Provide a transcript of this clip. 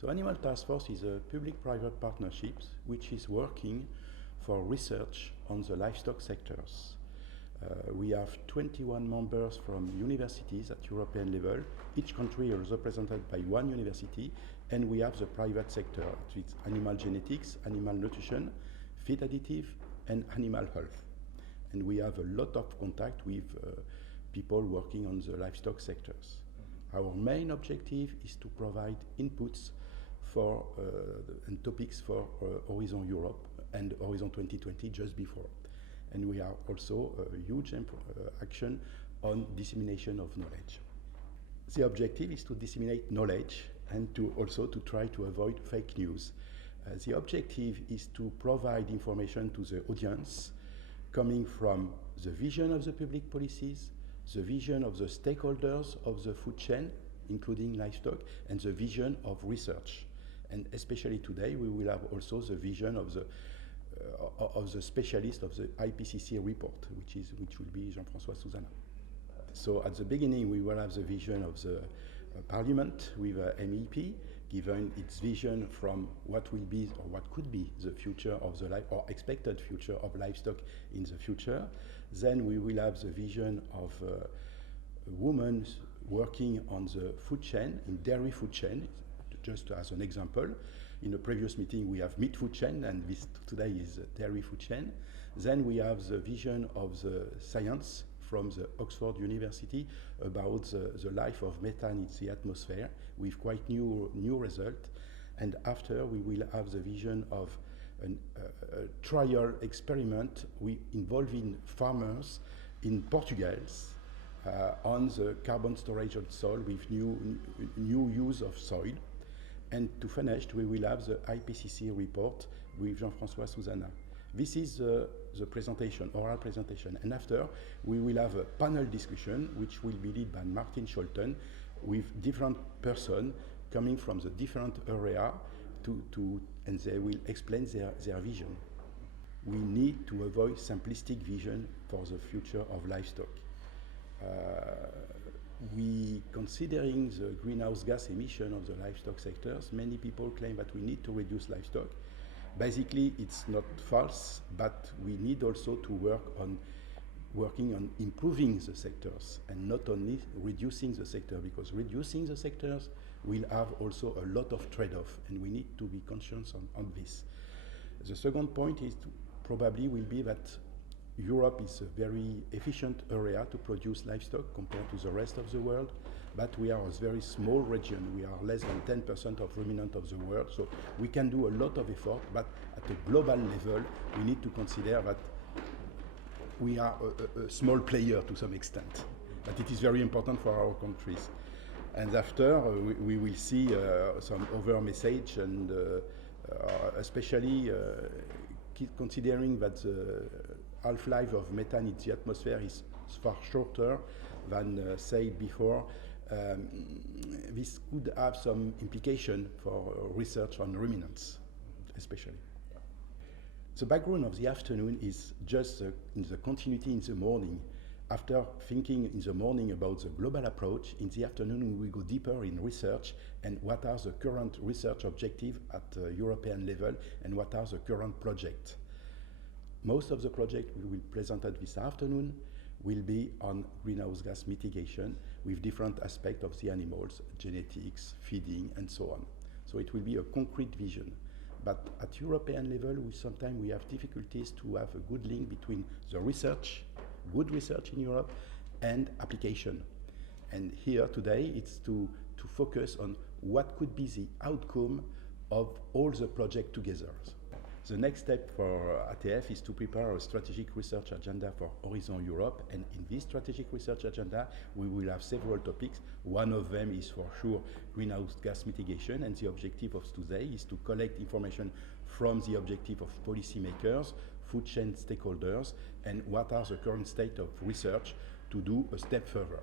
So Animal Task Force is a public-private partnership which is working for research on the livestock sectors. We have 21 members from universities at European level. Each country is represented by one university, and we have the private sector. It's animal genetics, animal nutrition, feed additive, and animal health. And we have a lot of contact with people working on the livestock sectors. Our main objective is to provide inputs for and topics for Horizon Europe and Horizon 2020 just before. And we have also a huge action on dissemination of knowledge. The objective is to disseminate knowledge and to also to try to avoid fake news. The objective is to provide information to the audience coming from the vision of the public policies, the vision of the stakeholders of the food chain, including livestock, and the vision of research. And especially today, we will have also the vision of the specialist of the IPCC report, which will be Jean-François Souzana. So at the beginning, we will have the vision of the Parliament with MEP, given its vision from what will be or what could be the future of the life or expected future of livestock in the future. Then we will have the vision of women working on the food chain, in dairy food chain. Just as an example, in a previous meeting we have meat food chain, and this today is dairy food chain. Then we have the vision of the science from the Oxford University about the life of methane in the atmosphere with quite new result. And after we will have the vision of a trial experiment involving farmers in Portugal on the carbon storage of soil with new use of soil. And to finish, we will have the IPCC report with Jean-François Souzana. This is the presentation, oral presentation. And after, we will have a panel discussion, which will be led by Martin Scholten, with different persons coming from the different area, and they will explain their vision. We need to avoid simplistic vision for the future of livestock. Considering the greenhouse gas emission of the livestock sectors, many people claim that we need to reduce livestock. Basically, it's not false, but we need also to working on improving the sectors and not only reducing the sector, because reducing the sectors will have also a lot of trade-off, and we need to be conscious on this. The second point is probably will be that Europe is a very efficient area to produce livestock compared to the rest of the world, but we are a very small region. We are less than 10% of ruminant of the world, so we can do a lot of effort, but at a global level, we need to consider that we are a small player to some extent, but it is very important for our countries. And after, we will see some other message, and especially considering that the half-life of methane in the atmosphere is far shorter than said before. This could have some implication for research on ruminants, especially. The background of the afternoon is just in the continuity in the morning. After thinking in the morning about the global approach, in the afternoon we will go deeper in research and what are the current research objectives at European level and what are the current projects. Most of the projects we will present this afternoon will be on greenhouse gas mitigation with different aspects of the animals, genetics, feeding, and so on. So it will be a concrete vision. But at European level, sometimes we have difficulties to have a good link between the research, good research in Europe, and application. And here today, it's to focus on what could be the outcome of all the projects together. The next step for ATF is to prepare a strategic research agenda for Horizon Europe, and in this strategic research agenda we will have several topics. One of them is for sure greenhouse gas mitigation, and the objective of today is to collect information from the objective of policymakers, food chain stakeholders, and what are the current state of research to do a step further.